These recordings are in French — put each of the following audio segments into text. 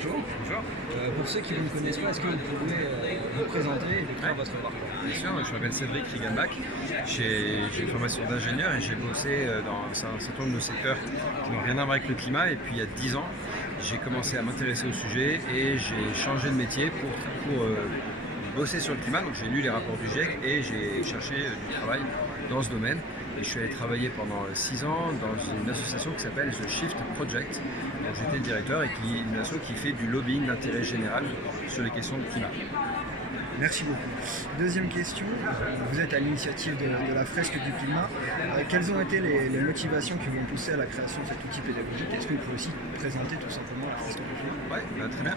bonjour. Bonjour. Pour ceux qui ne me connaissent pas, est-ce que vous pouvez vous présenter et décrire votre parcours? Bien sûr, je m'appelle Cédric Riegelbach. J'ai une formation d'ingénieur et j'ai bossé dans un certain nombre de secteurs qui n'ont rien à voir avec le climat. Et puis il y a 10 ans, j'ai commencé à m'intéresser au sujet et j'ai changé de métier pour bosser sur le climat. Donc j'ai lu les rapports du GIEC et j'ai cherché du travail dans ce domaine. Et je suis allé travailler pendant 6 ans dans une association qui s'appelle The Shift Project, dont j'étais le directeur et une asso qui fait du lobbying d'intérêt général sur les questions de climat. Merci beaucoup. Deuxième question, vous êtes à l'initiative de la fresque du climat. Quelles ont été les motivations qui vous ont poussé à la création de cet outil pédagogique? Est-ce que vous pouvez aussi présenter tout simplement la fresque du climat? Oui, très bien.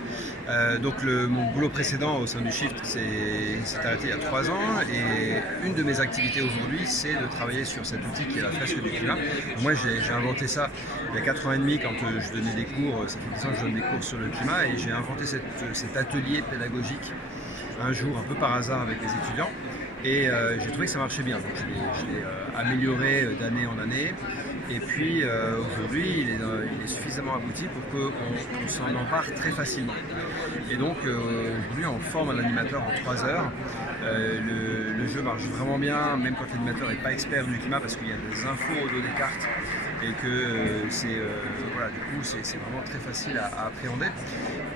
Donc mon boulot précédent au sein du Shift s'est arrêté il y a 3 ans et une de mes activités aujourd'hui c'est de travailler sur cet outil qui est la fresque du climat. Moi j'ai inventé ça il y a 4 ans et demi quand je donnais des cours, ça fait 10 ans que je donne des cours sur le climat et j'ai inventé cet atelier pédagogique un jour un peu par hasard avec les étudiants et j'ai trouvé que ça marchait bien, donc je l'ai amélioré d'année en année et puis aujourd'hui il est suffisamment abouti pour qu'on s'en empare très facilement et donc aujourd'hui on forme un animateur en 3 heures. Le jeu marche vraiment bien même quand l'animateur n'est pas expert du climat parce qu'il y a des infos au dos des cartes et que voilà, du coup c'est vraiment très facile à appréhender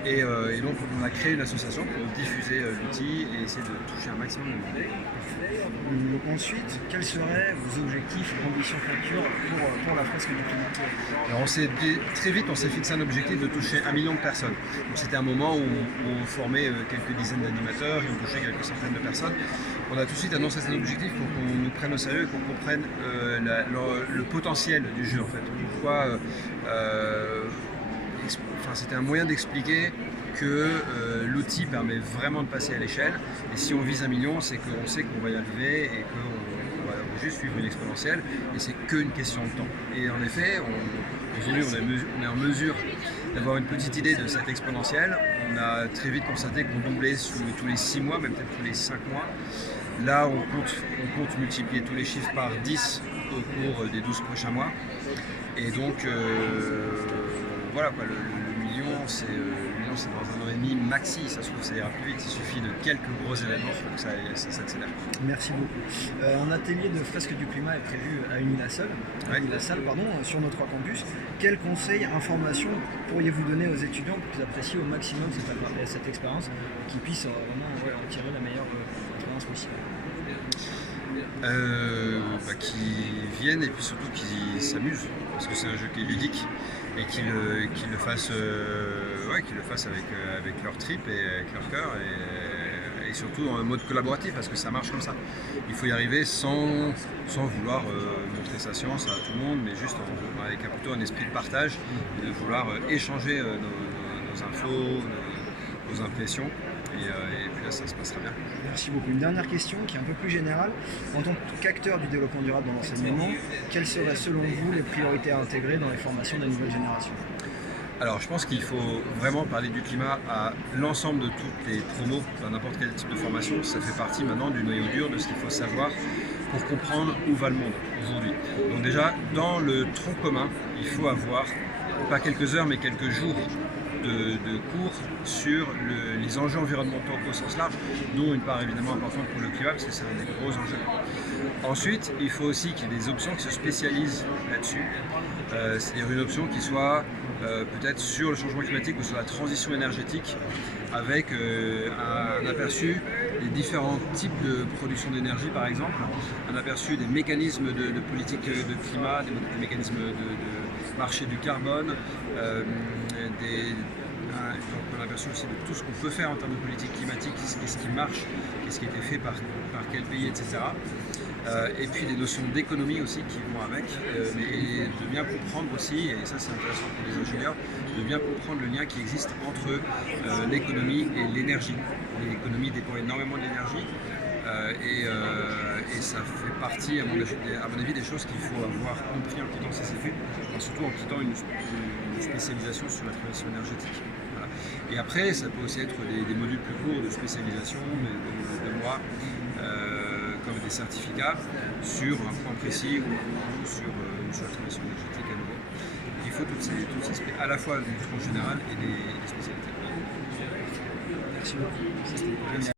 et donc on a créé une association pour diffuser l'outil et essayer de toucher un maximum de monde. Ensuite, quels seraient vos objectifs, ambitions futures pour la fresque du climat? Alors très vite on s'est fixé un objectif de toucher 1 million de personnes. Donc c'était un moment où on formait quelques dizaines d'animateurs et on touchait quelques centaines de personnes. On a tout de suite annoncé cet objectif pour qu'on nous prenne au sérieux et qu'on comprenne le potentiel du jeu en fait. Pourquoi c'était un moyen d'expliquer que l'outil permet vraiment de passer à l'échelle et si on vise 1 million c'est qu'on sait qu'on va y arriver et qu'on va juste suivre une exponentielle et c'est qu'une question de temps. Et en effet, aujourd'hui on est en mesure d'avoir une petite idée de cette exponentielle. On a très vite constaté qu'on doublait tous les 6 mois, même peut-être tous les 5 mois. Là on compte multiplier tous les chiffres par 10 au cours des 12 prochains mois. Et donc voilà quoi, le million c'est dans 1 an et demi maxi, ça se trouve ça ira plus vite, il suffit de quelques gros événements pour que ça s'accélère. Merci beaucoup. Un atelier de fresque du climat est prévu à Unilassal, sur nos 3 campus. Quels conseils, informations pourriez-vous donner aux étudiants pour qu'ils apprécient au maximum cette expérience et qu'ils puissent vraiment en tirer la meilleure expérience possible? Qui viennent et puis surtout qu'ils s'amusent parce que c'est un jeu qui est ludique et qu'ils le fassent avec leur trip et avec leur cœur et surtout en mode collaboratif parce que ça marche comme ça. Il faut y arriver sans vouloir montrer sa science à tout le monde mais juste avec plutôt un esprit de partage et de vouloir échanger nos infos, nos impressions. Et puis là, ça se passera bien. Merci beaucoup. Une dernière question qui est un peu plus générale. En tant qu'acteur du développement durable dans l'enseignement, quelles seraient selon vous les priorités à intégrer dans les formations de la nouvelle génération? Alors je pense qu'il faut vraiment parler du climat à l'ensemble de toutes les promos dans n'importe quel type de formation. Ça fait partie maintenant du noyau dur de ce qu'il faut savoir pour comprendre où va le monde aujourd'hui. Donc déjà, dans le tronc commun, il faut avoir pas quelques heures mais quelques jours de cours sur les enjeux environnementaux au sens large, dont une part évidemment importante pour le climat parce que c'est un des gros enjeux. Ensuite, il faut aussi qu'il y ait des options qui se spécialisent là-dessus, c'est-à-dire une option qui soit peut-être sur le changement climatique ou sur la transition énergétique avec un aperçu des différents types de production d'énergie par exemple, un aperçu des mécanismes de politique de climat, des mécanismes de marché du carbone, on a aperçu aussi de tout ce qu'on peut faire en termes de politique climatique, qu'est-ce qui marche, qu'est-ce qui a été fait par quel pays, etc. Et puis des notions d'économie aussi qui vont avec, et de bien comprendre aussi, et ça c'est intéressant pour les ingénieurs, de bien comprendre le lien qui existe entre l'économie et l'énergie. L'économie dépend énormément de l'énergie. Et ça fait partie, à mon avis, des choses qu'il faut avoir compris en quittant ces études, surtout en quittant une spécialisation sur la transition énergétique. Voilà. Et après, ça peut aussi être des modules plus courts de spécialisation, de mois, comme des certificats sur un point précis ou sur la transition énergétique à nouveau. Il faut tous ces aspects, à la fois du tronc général et des spécialités. Merci beaucoup. Merci.